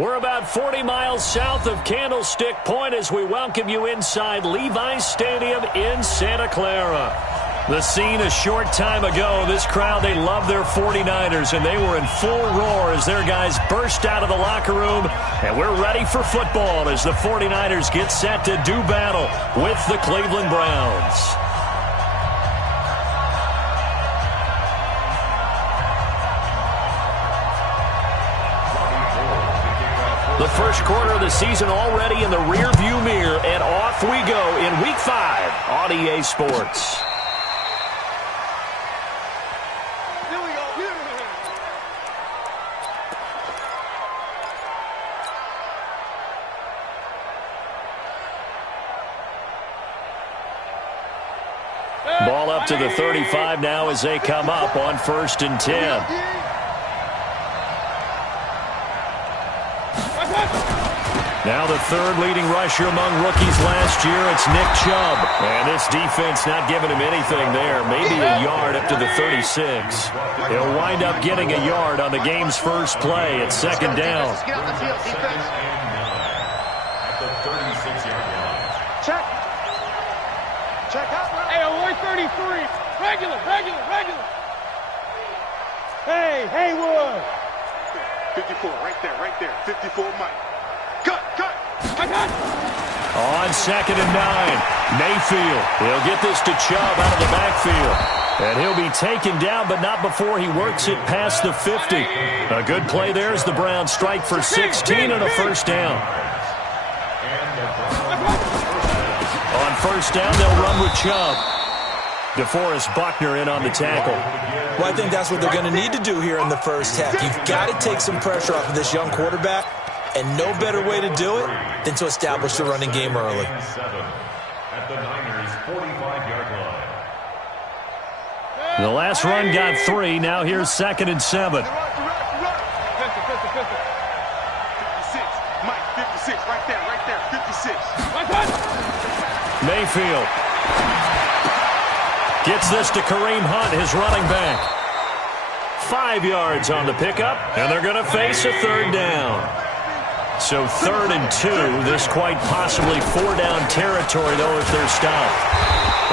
We're about 40 miles south of Candlestick Point as we welcome you inside Levi's Stadium in Santa Clara. The scene a short time ago, this crowd, they love their 49ers, and they were in full roar as their guys burst out of the locker room. And we're ready for football as the 49ers get set to do battle with the Cleveland Browns. The first quarter of the season already in the rearview mirror, and off we go in Week 5 on EA Sports. Here we go. Ball up to the 35 now as they come up on 1st and 10. Now the third leading rusher among rookies last year, it's Nick Chubb. And this defense not giving him anything there. Maybe a yard up to the 36. He'll wind up getting a yard on the game's first play at 2nd down. Check. Check out. Hey, avoid 33. Regular. Hey, Haywood. 54, right there. 54, Mike. Cut. On 2nd and 9, Mayfield. He'll get this to Chubb out of the backfield. And he'll be taken down, but not before he works it past the 50. A good play there as the Browns strike for 16 and a 1st down. On 1st down, they'll run with Chubb. DeForest Buckner in on the tackle. Well, I think that's what they're going to need to do here in the first half. You've got to take some pressure off of this young quarterback. And no better way to do it than to establish the running game early. At the Niners' 45-yard line. The last run got 3. Now here's 2nd and 7. 56. Mike, 56. Right there. 56. Mayfield gets this to Kareem Hunt, his running back. 5 yards on the pickup, and they're going to face a 3rd down. So 3rd and 2, this quite possibly 4-down territory, though, if they're stopped.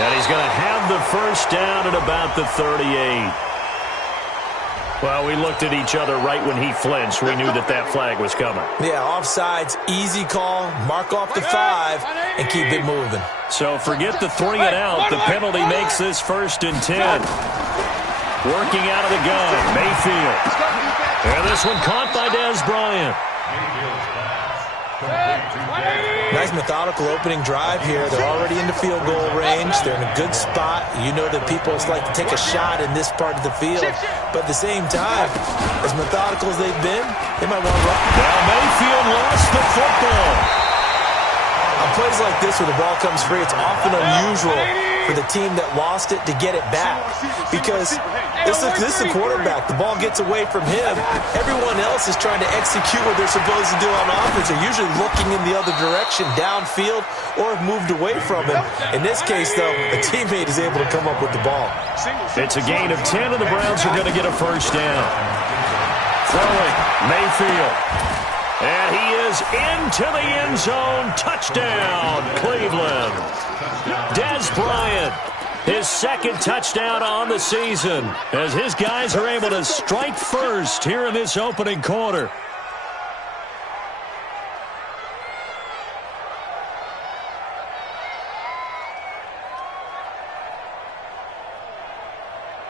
And he's going to have the 1st down at about the 38. Well, we looked at each other right when he flinched. We knew that flag was coming. Yeah, offsides, easy call, mark off the 5, and keep it moving. So forget the 3 and out. The penalty makes this 1st and 10. Working out of the gun, Mayfield. And this one caught by Dez Bryant. Nice methodical opening drive here. They're already into field goal range. They're in a good spot. You know that people like to take a shot in this part of the field. But at the same time, as methodical as they've been, they might want to run. Now Mayfield lost the football. On plays like this where the ball comes free, it's often unusual for the team that lost it to get it back. Because this is the quarterback. The ball gets away from him. Everyone else is trying to execute what they're supposed to do on offense. They're usually looking in the other direction, downfield, or have moved away from him. In this case, though, a teammate is able to come up with the ball. It's a gain of 10, and the Browns are going to get a 1st down. Throwing, Mayfield. And he is into the end zone. Touchdown, Cleveland. Dez Bryant, his 2nd touchdown on the season, as his guys are able to strike first here in this opening quarter.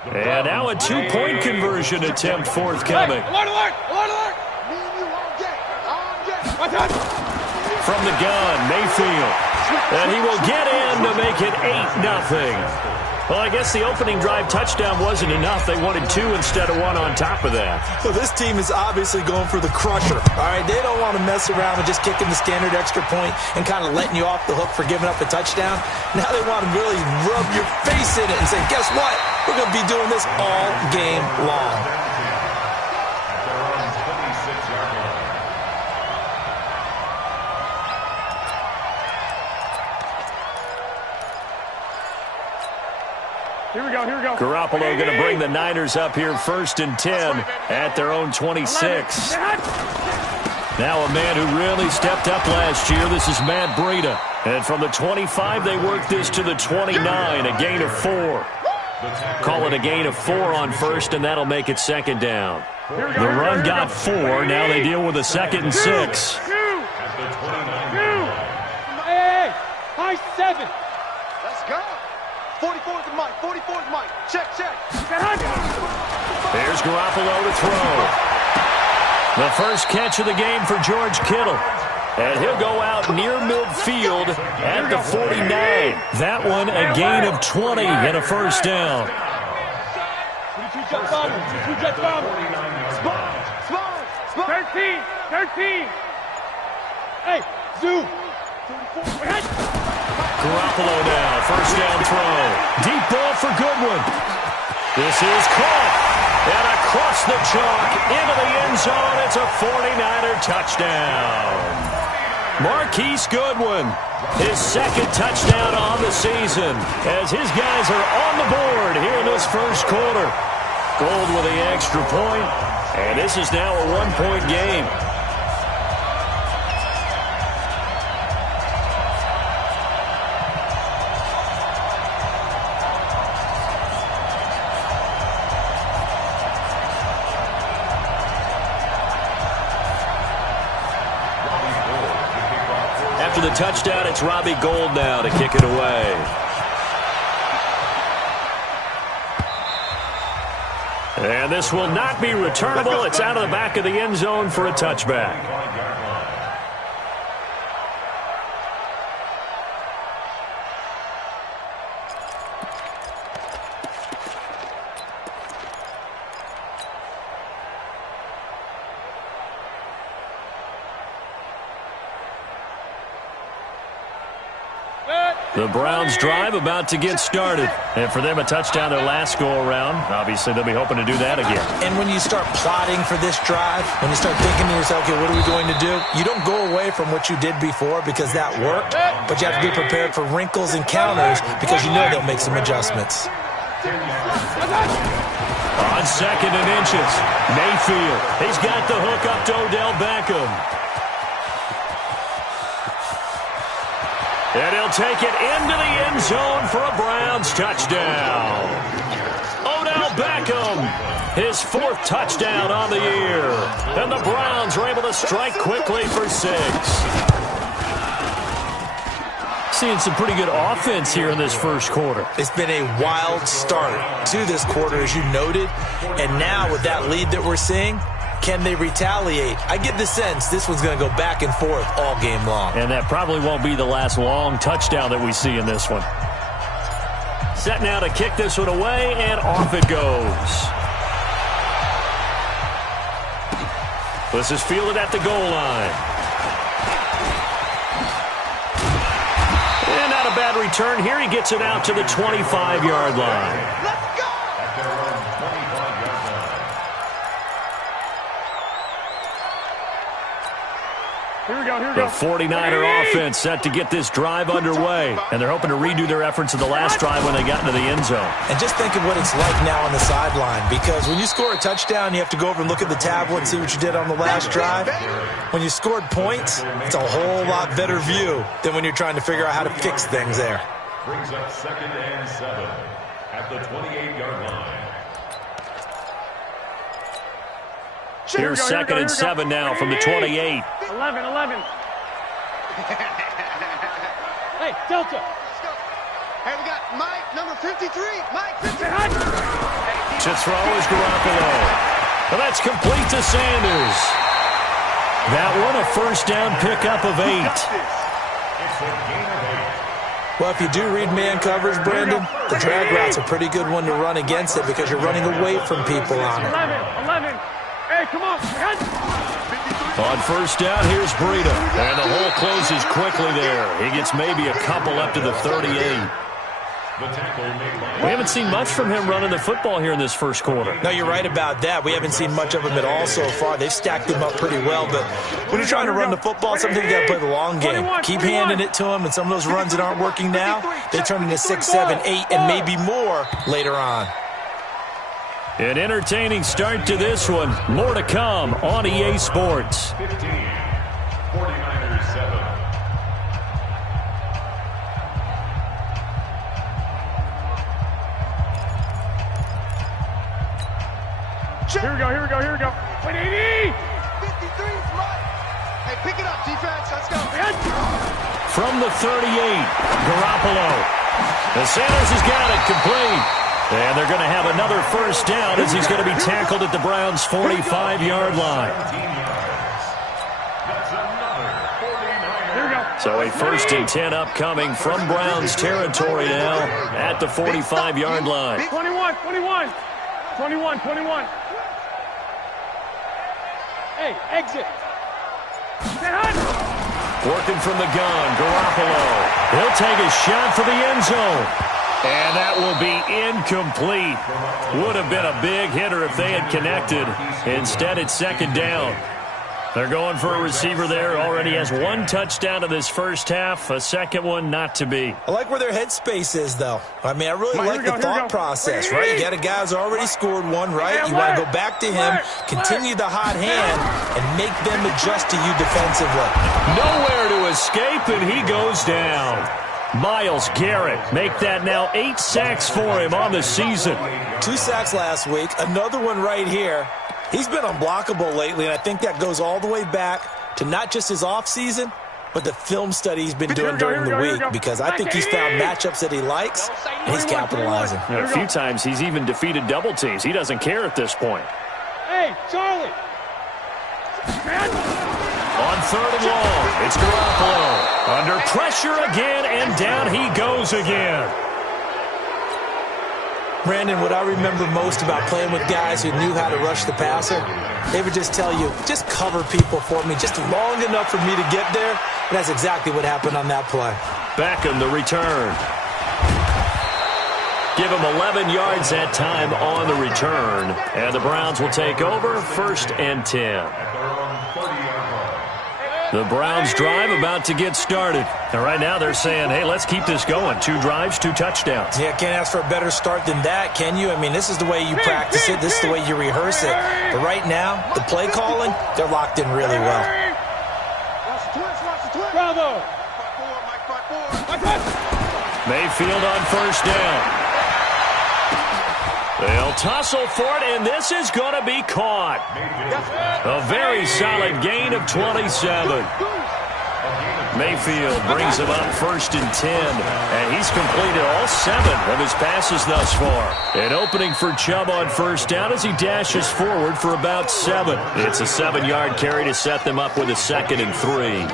And now a 2-point conversion attempt forthcoming. Alert! From the gun, Mayfield. And he will get in to make it 8-0. Well, I guess the opening drive touchdown wasn't enough. They wanted 2 instead of 1 on top of that. So this team is obviously going for the crusher. All right, they don't want to mess around with just kicking the standard extra point and kind of letting you off the hook for giving up a touchdown. Now they want to really rub your face in it and say, guess what? We're going to be doing this all game long. Here we go. Garoppolo going to bring the Niners up here 1st and 10 at their own 26. Now a man who really stepped up last year. This is Matt Breida. And from the 25, they work this to the 29, a gain of 4. Call it a gain of 4 on first, and that'll make it second down. The run got 4. Now they deal with a 2nd and 6. Hey, high 7. Let's go. 44 is Mike. 44 is Mike. Check. There's Garoppolo to throw. The first catch of the game for George Kittle. And he'll go out near midfield at the 49. That one a gain of 20 and a first down. 13. Hey, Zoo. Garoppolo now, first down throw. Deep ball for Goodwin. This is caught. And across the chalk into the end zone. It's a 49er touchdown. Marquise Goodwin, his 2nd touchdown on the season as his guys are on the board here in this first quarter. Gold with the extra point, and this is now a 1-point game. After the touchdown, it's Robbie Gould now to kick it away. And this will not be returnable. It's out of the back of the end zone for a touchback. The Browns drive about to get started. And for them, a touchdown their last go-around. Obviously, they'll be hoping to do that again. And when you start plotting for this drive, when you start thinking to yourself, okay, what are we going to do? You don't go away from what you did before because that worked, but you have to be prepared for wrinkles and counters because you know they'll make some adjustments. On 2nd and inches, Mayfield. He's got the hook up to Odell Beckham. And he'll take it into the end zone for a Browns touchdown. Odell Beckham, his 4th touchdown on the year. And the Browns are able to strike quickly for 6. Seeing some pretty good offense here in this first quarter. It's been a wild start to this quarter, as you noted. And now with that lead that we're seeing, can they retaliate? I get the sense this one's going to go back and forth all game long. And that probably won't be the last long touchdown that we see in this one. Set now to kick this one away, and off it goes. This is fielded at the goal line. And not a bad return here. He gets it out to the 25-yard line. Here we go. The 49er offense set to get this drive underway. And they're hoping to redo their efforts in the last drive when they got into the end zone. And just think of what it's like now on the sideline. Because when you score a touchdown, you have to go over and look at the tablet and see what you did on the last drive. When you scored points, it's a whole lot better view than when you're trying to figure out how to fix things there. Brings up 2nd and 7 at the 28-yard line. Here's 2nd and 7 now from the 28. 11. Hey, Delta. Let's go. Hey, we got Mike, number 53. Mike, 53. To throw is Garoppolo. Well, that's complete to Sanders. That one a first down pickup of 8. Well, if you do read man coverage, Brandon, the drag route's a pretty good one to run against it because you're running away from people on it. 11. Hey, come on. On first down, here's Breida. And the hole closes quickly there. He gets maybe a couple up to the 38. We haven't seen much from him running the football here in this first quarter. No, you're right about that. We haven't seen much of him at all so far. They've stacked him up pretty well. But when you're trying to run the football, something you got to play the long game. Keep handing it to him, and some of those runs that aren't working now, they turn into 6, 7, 8, and maybe more later on. An entertaining start to this one. More to come on EA Sports. 15. Here we go, here we go, here we go. 180! 53's right. Hey, pick it up, defense. Let's go. From the 38, Garoppolo. The Sanders has got it complete. And they're going to have another first down as he's going to be tackled at the Browns' 45-yard line. So a 1st and 10 upcoming from Browns territory now at the 45-yard line. 21, 21. 21, 21. Hey, exit. Working from the gun, Garoppolo. He'll take a shot for the end zone. And that will be incomplete. Would have been a big hitter if they had connected. Instead, it's 2nd down. They're going for a receiver there. Already has 1 touchdown in this first half. A second one not to be. I like where their headspace is, though. I mean, I really like the thought process, right? You got a guy who's already scored 1, right? You want to go back to him, continue the hot hand, and make them adjust to you defensively. Nowhere to escape, and he goes down. Myles Garrett, make that now 8 sacks for him on the season. 2 sacks last week, another one right here. He's been unblockable lately, and I think that goes all the way back to not just his offseason, but the film study he's been doing during the week, because I think he's found matchups that he likes, and he's capitalizing. A few times he's even defeated double teams. He doesn't care at this point. Hey, Charlie. On 3rd and long, it's Garoppolo. Under pressure again, and down he goes again. Brandon, what I remember most about playing with guys who knew how to rush the passer, they would just tell you, just cover people for me, just long enough for me to get there. And that's exactly what happened on that play. Beckham, the return. Give him 11 yards that time on the return. And the Browns will take over 1st and 10. The Browns drive about to get started. And right now they're saying, hey, let's keep this going. 2 drives, 2 touchdowns. Yeah, can't ask for a better start than that, can you? I mean, this is the way you practice it. This is the way you rehearse it. But right now, the play calling, they're locked in really well. Bravo. Mayfield on 1st down. They'll tussle for it, and this is going to be caught. A very solid gain of 27. Mayfield brings him up 1st and 10, and he's completed all 7 of his passes thus far. An opening for Chubb on 1st down as he dashes forward for about 7. It's a 7-yard carry to set them up with a 2nd and 3.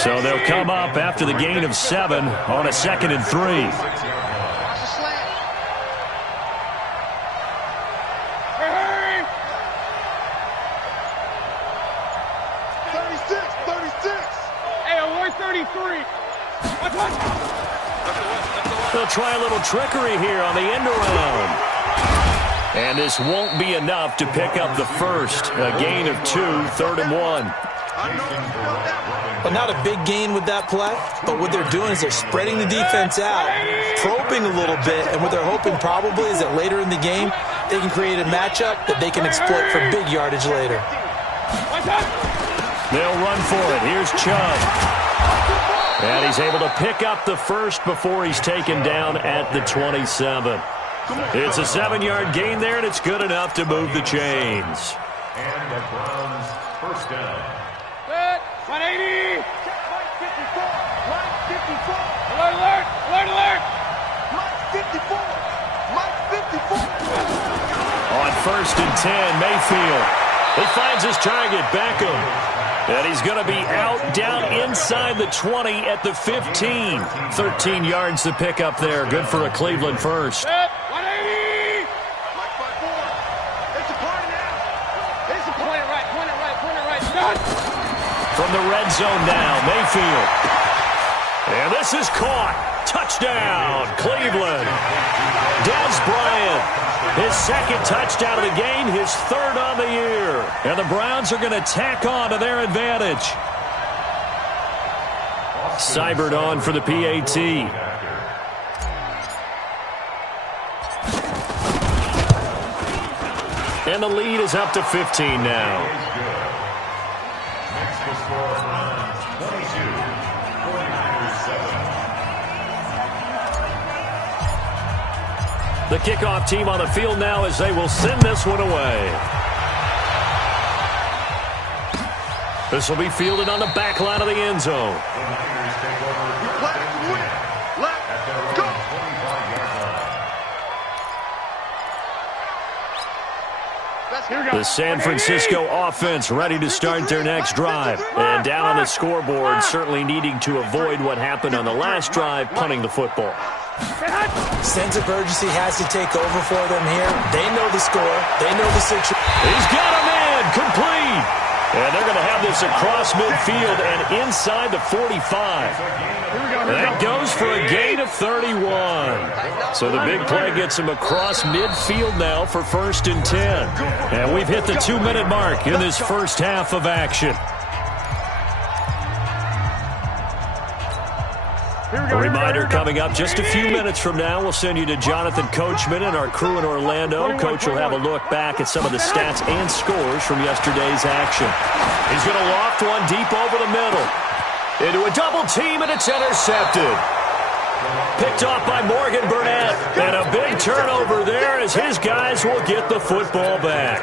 So they'll come up after the gain of 7 on a 2nd and 3. They'll try a little trickery here on the end around. And this won't be enough to pick up the first. A gain of 2, 3rd and 1. Well, not a big gain with that play, but what they're doing is they're spreading the defense out, probing a little bit, and what they're hoping probably is that later in the game, they can create a matchup that they can exploit for big yardage later. They'll run for it. Here's Chubb. And he's able to pick up the first before he's taken down at the 27. It's a 7-yard gain there, and it's good enough to move the chains. And the Browns' 1st down. 180. Alert, alert, alert, alert. On 1st and 10, Mayfield. He finds his target, Beckham. And he's going to be out down inside the 20 at the 15. 13 yards to pick up there. Good for a Cleveland first. 180. From the red zone now, Mayfield. And this is caught. Touchdown, Cleveland. Dez Bryant, his 2nd touchdown of the game, his 3rd on the year. And the Browns are going to tack on to their advantage. Seibert on for the PAT. And the lead is up to 15 now. The kickoff team on the field now as they will send this one away. This will be fielded on the back line of the end zone. The San Francisco offense ready to start their next drive. And down on the scoreboard, certainly needing to avoid what happened on the last drive, punting the football. Sense of urgency has to take over for them here. They know the score. They know the situation. He's got a man, complete. And they're going to have this across midfield and inside the 45. That goes for a gain of 31. So the big play gets him across midfield now for 1st and 10. And we've hit the 2-minute mark in this first half of action. A reminder coming up just a few minutes from now. We'll send you to Jonathan Coachman and our crew in Orlando. Coach will have a look back at some of the stats and scores from yesterday's action. He's going to loft one deep over the middle. Into a double team, and it's intercepted. Picked off by Morgan Burnett. And a big turnover there as his guys will get the football back.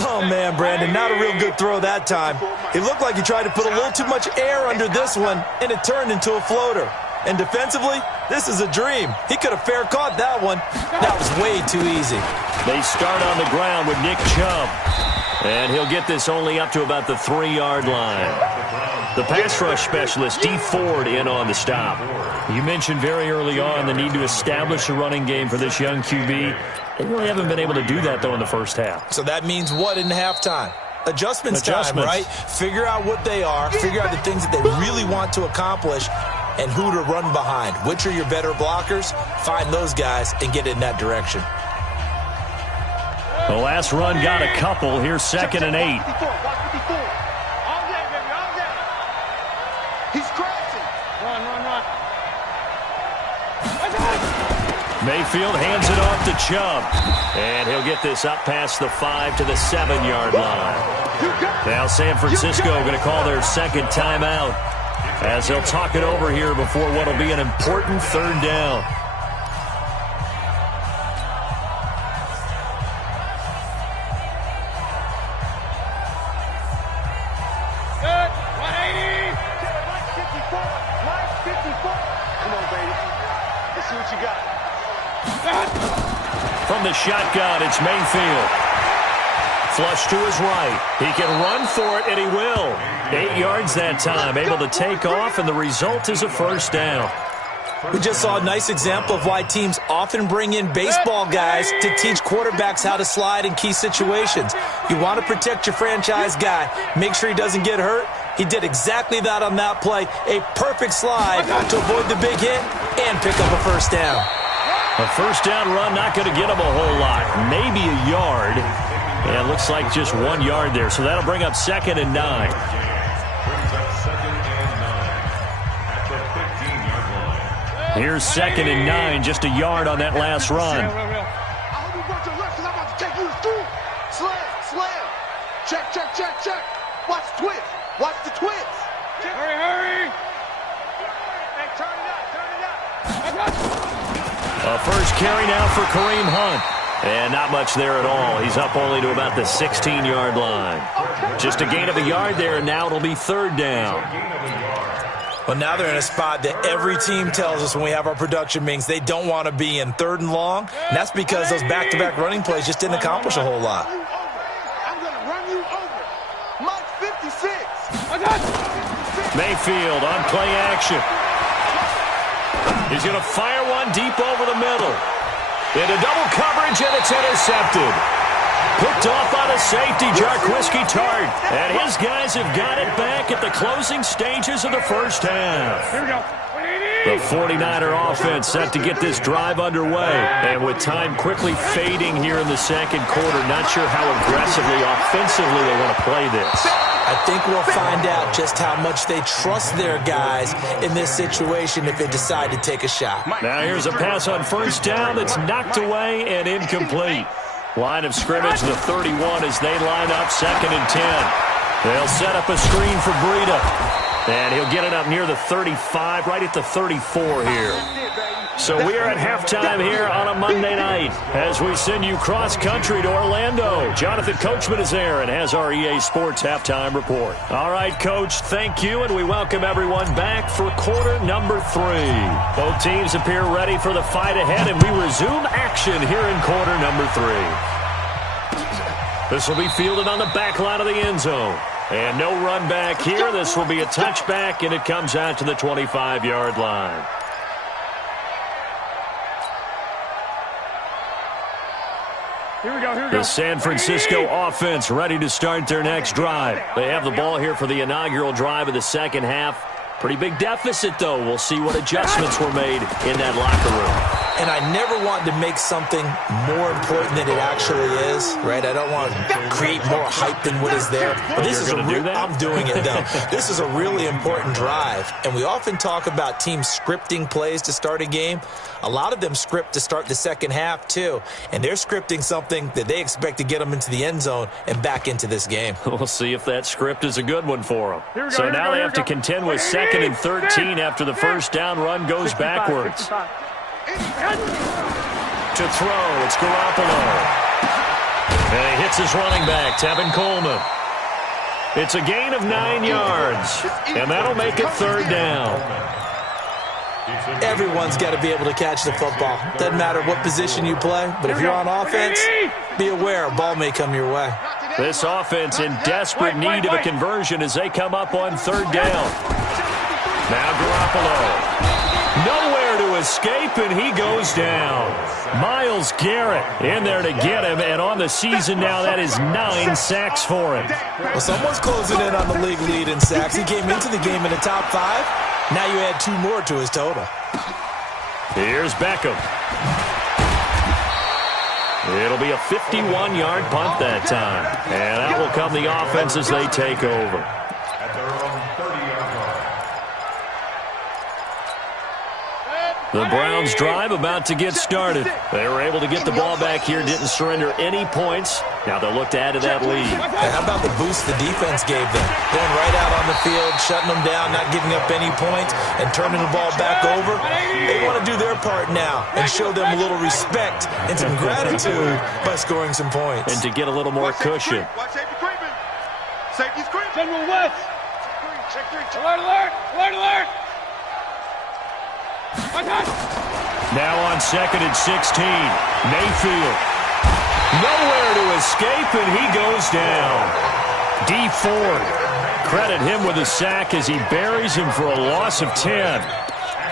Oh, man, Brandon, not a real good throw that time. It looked like he tried to put a little too much air under this one, and it turned into a floater. And defensively, this is a dream. He could have fair caught that one. That was way too easy. They start on the ground with Nick Chubb. And he'll get this only up to about the 3-yard line. The pass rush specialist, D. Ford, in on the stop. You mentioned very early on the need to establish a running game for this young QB. They really haven't been able to do that, though, in the first half. So that means what in halftime? Adjustments time, right? Figure out what they are, figure out the things that they really want to accomplish, and who to run behind. Which are your better blockers? Find those guys and get in that direction. The last run got a couple. Here's 2nd and 8. He's crashing. Run. Mayfield hands it off to Chubb. And he'll get this up past the 5 to the 7-yard line. Now San Francisco going to call their second timeout as they'll talk it over here before what will be an important 3rd down. Good. 180. Line 54. Come on, baby. Let's see what you got. From the shotgun, it's Mayfield. Flush to his right. He can run for it, and he will. 8 yards that time, able to take off, and the result is a 1st down. We just saw a nice example of why teams often bring in baseball guys to teach quarterbacks how to slide in key situations. You want to protect your franchise guy. Make sure he doesn't get hurt. He did exactly that on that play. A perfect slide to avoid the big hit and pick up a 1st down. A 1st down run not going to get him a whole lot. Maybe a yard. And it looks like just 1 yard there. So that'll bring up 2nd and 9. Brings up 2nd and 9 at the 15-yard line. Here's 2nd and 9, just a yard on that last run. I hope you brought your left because I'm about to take you to school. Slam. Check. Watch the twist. Watch the twist. Hurry. Hey, turn it up. A first carry now for Kareem Hunt. And not much there at all. He's up only to about the 16-yard line. Just a gain of a yard there, and now it'll be 3rd down. Well, now they're in a spot that every team tells us when we have our production meetings they don't want to be in, 3rd and long. And that's because those back-to-back running plays just didn't accomplish a whole lot. I'm going to run you over. Mike 56. Mayfield on play action. He's going to fire one deep over the middle. Into double coverage, and it's intercepted. Picked off on a safety, Jarquiski Tart. And his guys have got it back at the closing stages of the first half. Here we go. The 49er offense set to get this drive underway. And with time quickly fading here in the second quarter, not sure how aggressively, offensively they want to play this. I think we'll find out just how much they trust their guys in this situation if they decide to take a shot. Now here's a pass on 1st down that's knocked away and incomplete. Line of scrimmage, the 31 as they line up 2nd and 10. They'll set up a screen for Breida. And he'll get it up near the 35, right at the 34 here. So we are at halftime here on a Monday night as we send you cross-country to Orlando. Jonathan Coachman is there and has our EA Sports halftime report. All right, Coach, thank you, and we welcome everyone back for quarter number 3. Both teams appear ready for the fight ahead, and we resume action here in quarter number 3. This will be fielded on the back line of the end zone. And no run back here. This will be a touchback, and it comes out to the 25-yard line. Here we go. The San Francisco offense ready to start their next drive. They have the ball here for the inaugural drive of the second half. Pretty big deficit, though. We'll see what adjustments were made in that locker room. And I never want to make something more important than it actually is, right? I don't want to create more hype than what is there. But this is I'm doing it, though. This is a really important drive. And we often talk about teams scripting plays to start a game. A lot of them script to start the second half, too. And they're scripting something that they expect to get them into the end zone and back into this game. We'll see if that script is a good one for them. So now they have to contend with 2nd and 13 after the first down run goes backwards. To throw, it's Garoppolo. And he hits his running back, Tevin Coleman. It's a gain of 9 yards, and that'll make it 3rd down. Everyone's got to be able to catch the football. Doesn't matter what position you play, but if you're on offense, be aware a ball may come your way. This offense in desperate need of a conversion as they come up on 3rd down. Now Garoppolo. Nowhere to escape, and he goes down. Myles Garrett in there to get him, and on the season now, that is 9 sacks for him. Well, someone's closing in on the league lead in sacks. He came into the game in the top 5. Now you add 2 more to his total. Here's Beckham. It'll be a 51-yard punt that time, and out will come the offense as they take over. At their own 30-yard line. The Browns drive about to get started. They were able to get the ball back here, didn't surrender any points. Now they'll look to add to that lead. And how about the boost the defense gave them? Going right out on the field, shutting them down, not giving up any points, and turning the ball back over. They want to do their part now and show them a little respect and some gratitude by scoring some points. And to get a little more cushion. Watch safety creeping. Safety's creeping. General West. Check 3. Alert, alert, alert, alert. Now on 2nd and 16, Mayfield. Nowhere to escape, and he goes down. D Ford. Credit him with a sack as he buries him for a loss of 10.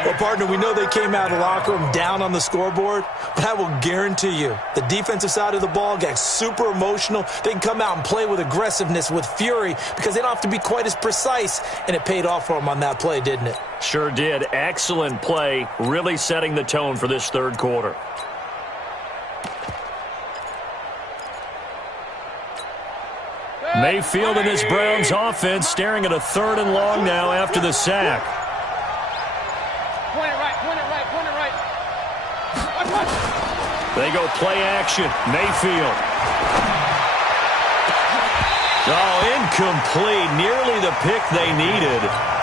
Well, partner, we know they came out of the locker room down on the scoreboard, but I will guarantee you the defensive side of the ball got super emotional. They can come out and play with aggressiveness, with fury, because they don't have to be quite as precise, and it paid off for them on that play, didn't it? Sure did. Excellent play, really setting the tone for this 3rd quarter. Mayfield and this Browns offense staring at a 3rd and long now after the sack. Point it right, point it right, point it right. They go play action. Mayfield. Oh, incomplete. Nearly the pick they needed.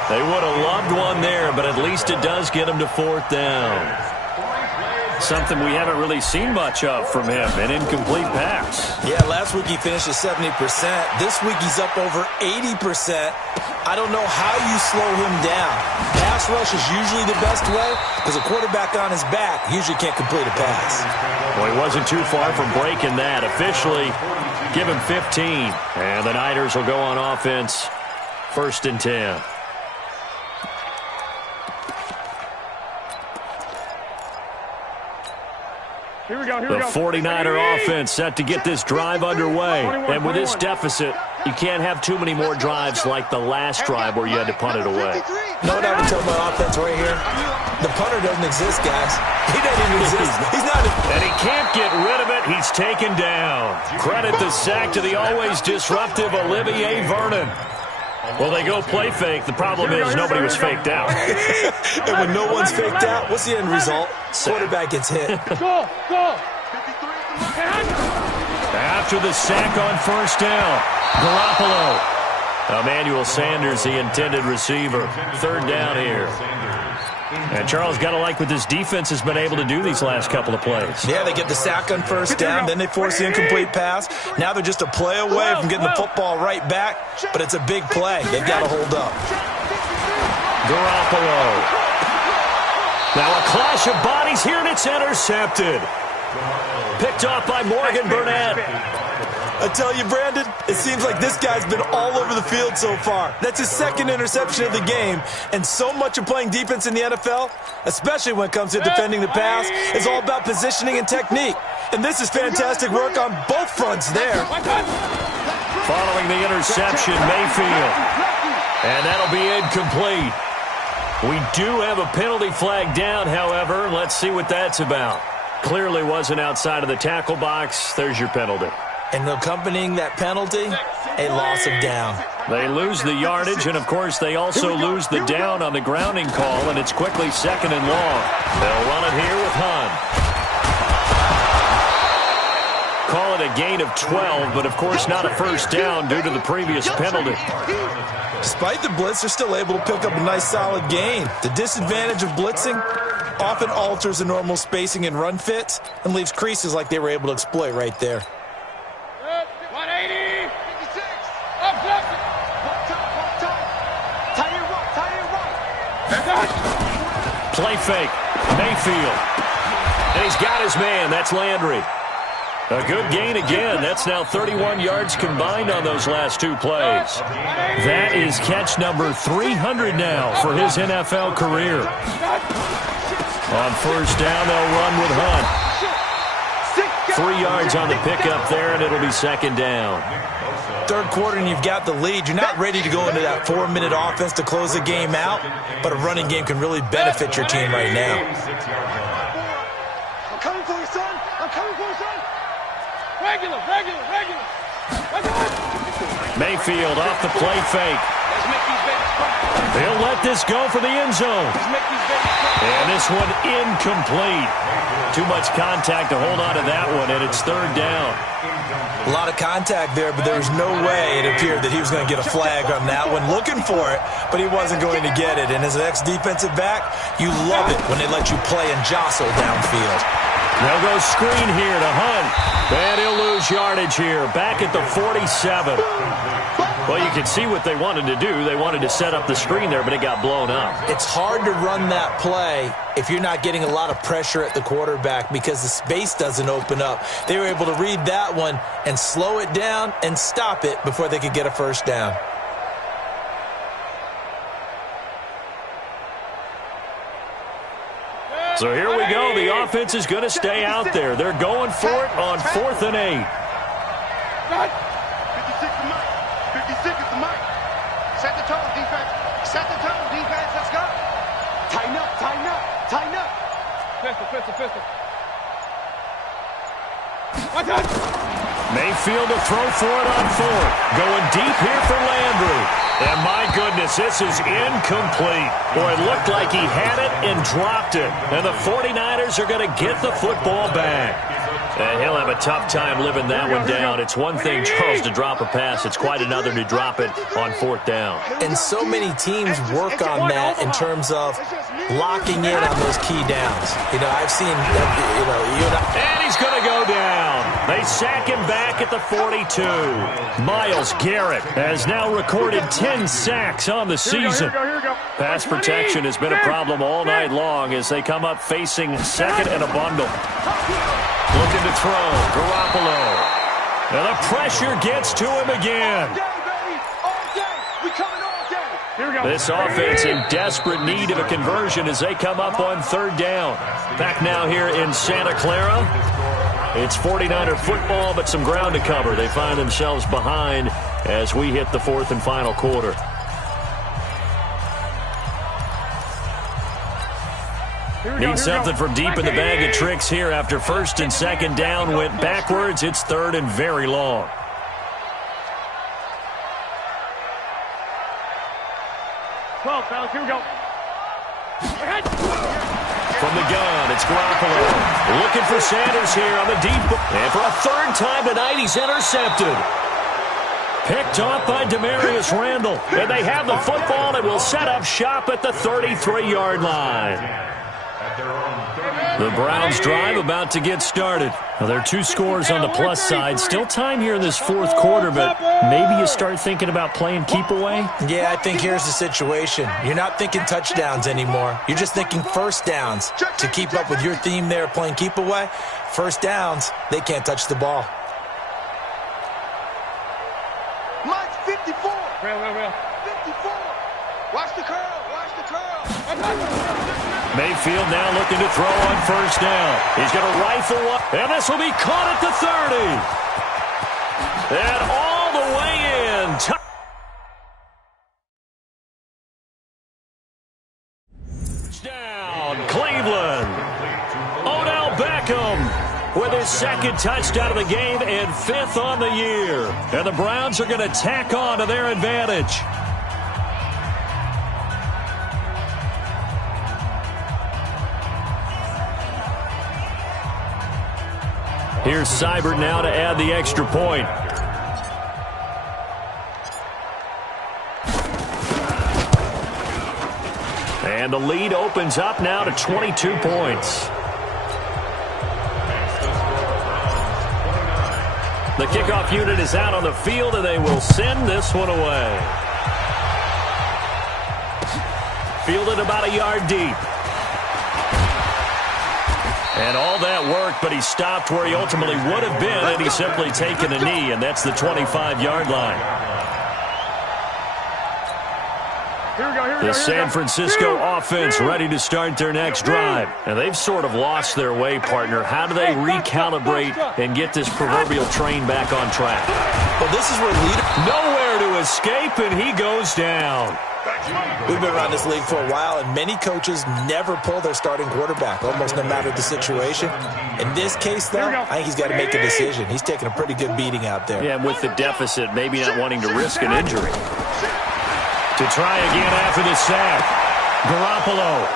They would have loved one there, but at least it does get them to 4th down. Something we haven't really seen much of from him, an incomplete pass. Yeah, last week he finished at 70%. This week he's up over 80%. I don't know how you slow him down. Pass rush is usually the best way because a quarterback on his back usually can't complete a pass. Well, he wasn't too far from breaking that. Officially, give him 15. And the Niners will go on offense, 1st and 10. Here we go, here The we go. 49er offense set to get this drive underway. And with this deficit, you can't have too many more drives like the last drive where you had to punt it away. Know what I would tell my offense right here? The punter doesn't exist, guys. He doesn't even exist. He's not. And he can't get rid of it. He's taken down. Credit the sack to the always disruptive Olivier Vernon. Well, they go play fake. The problem is nobody was faked out. And when no one's faked out, what's the end result? Quarterback gets hit. Go, go. After the sack on 1st down, Garoppolo. Emmanuel Sanders, the intended receiver. 3rd down here. And Charles, got to like what this defense has been able to do these last couple of plays. Yeah, they get the sack on first down, then they force the incomplete pass. Now they're just a play away from getting the football right back, but it's a big play. They've got to hold up. Garoppolo. Now a clash of bodies here, and it's intercepted. Picked off by Morgan Burnett. I tell you, Brandon, it seems like this guy's been all over the field so far. That's his second interception of the game, and so much of playing defense in the NFL, especially when it comes to defending the pass, is all about positioning and technique. And this is fantastic work on both fronts there. Following the interception, Mayfield. And that'll be incomplete. We do have a penalty flag down, however. Let's see what that's about. Clearly wasn't outside of the tackle box. There's your penalty. And accompanying that penalty, a loss of down. They lose the yardage, and, of course, they also lose the down on the grounding call, and it's quickly 2nd and long. They'll run it here with Hunt. Call it a gain of 12, but, of course, not a first down due to the previous penalty. Despite the blitz, they're still able to pick up a nice, solid gain. The disadvantage of blitzing often alters the normal spacing and run fits and leaves creases like they were able to exploit right there. 180. 56. Up. Play fake. Mayfield. And he's got his man. That's Landry. A good gain again. That's now 31 yards combined on those last two plays. That is catch number 300 now for his NFL career. On first down, they'll run with Hunt. 3 yards on the pickup there, and it'll be 2nd down. Third quarter, and you've got the lead. You're not ready to go into that 4-minute offense to close the game out, but a running game can really benefit your team right now. I'm coming for you, son. I'm coming for you, son. Regular. Mayfield off the play fake. He'll let this go for the end zone. And this one incomplete. Too much contact to hold on to that one, and it's 3rd down. A lot of contact there, but there was no way it appeared that he was going to get a flag on that one. Looking for it, but he wasn't going to get it. And as an ex-defensive back, you love it when they let you play and jostle downfield. They'll go screen here to Hunt. And he'll lose yardage here. Back at the 47. Well, you can see what they wanted to do. They wanted to set up the screen there, but it got blown up. It's hard to run that play if you're not getting a lot of pressure at the quarterback because the space doesn't open up. They were able to read that one and slow it down and stop it before they could get a first down. So here we go. The offense is going to stay out there. They're going for it on 4th and 8. 56 to Mike. 56 is the Mike. Set the tone, defense. Set the tone, defense. Let's go. Tighten up. Pistol. Watch out. Mayfield to throw for it on 4th. Going deep here for Landry. And my goodness, this is incomplete. Boy, it looked like he had it and dropped it. And the 49ers are going to get the football back. And he'll have a tough time living that one down. It's one thing, Charles, to drop a pass. It's quite another to drop it on 4th down. And so many teams work on that in terms of locking in on those key downs. I've seen, And he's going to go down. They sack him back at the 42. Myles Garrett has now recorded 10 sacks on the season. Here we go. Pass protection has been a problem all night long as they come up facing 2nd and a bundle. Looking to throw. Garoppolo. And the pressure gets to him again. Here we go. This offense in desperate need of a conversion as they come up on 3rd down. Back now here in Santa Clara. It's 49er football, but some ground to cover. They find themselves behind as we hit the 4th and final quarter. Need something from deep in the bag of tricks here after 1st and 2nd down went backwards. It's 3rd and very long. Fellas, here we go. From the gun, it's Garoppolo. Looking for Sanders here on the deep. And for a 3rd time tonight, he's intercepted. Picked off by Demarius Randall. And they have the football and will set up shop at the 33-yard line. The Browns drive about to get started. Well, there are two scores on the plus side. Still time here in this fourth quarter, but maybe you start thinking about playing keep away? Yeah, I think here's the situation. You're not thinking touchdowns anymore. You're just thinking first downs. To keep up with your theme there, playing keep away, first downs, they can't touch the ball. Mike's 54. Real. 54. Watch the curl. Watch the curl. Mayfield now looking to throw on first down. He's going to rifle one, and this will be caught at the 30. And all the way in. Touchdown, Cleveland. Odell Beckham with his second touchdown of the game and fifth on the year. And the Browns are going to tack on to their advantage. Here's Seibert now to add the extra point. And the lead opens up now to 22 points. The kickoff unit is out on the field, and they will send this one away. Fielded about a yard deep. And all that worked, but he stopped where he ultimately would have been had he simply taken a knee, and that's the 25-yard line. The San Francisco offense ready to start their next drive. And they've sort of lost their way, partner. How do they recalibrate and get this proverbial train back on track? Well, this is where nowhere to escape, and he goes down. We've been around this league for a while, and many coaches never pull their starting quarterback, almost no matter the situation. In this case, though, I think he's got to make a decision. He's taking a pretty good beating out there. Yeah, with the deficit, maybe not wanting to risk an injury. To try again after the sack. Garoppolo.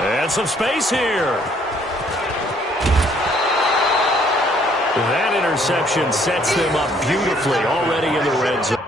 And some space here. That interception sets them up beautifully already in the red zone.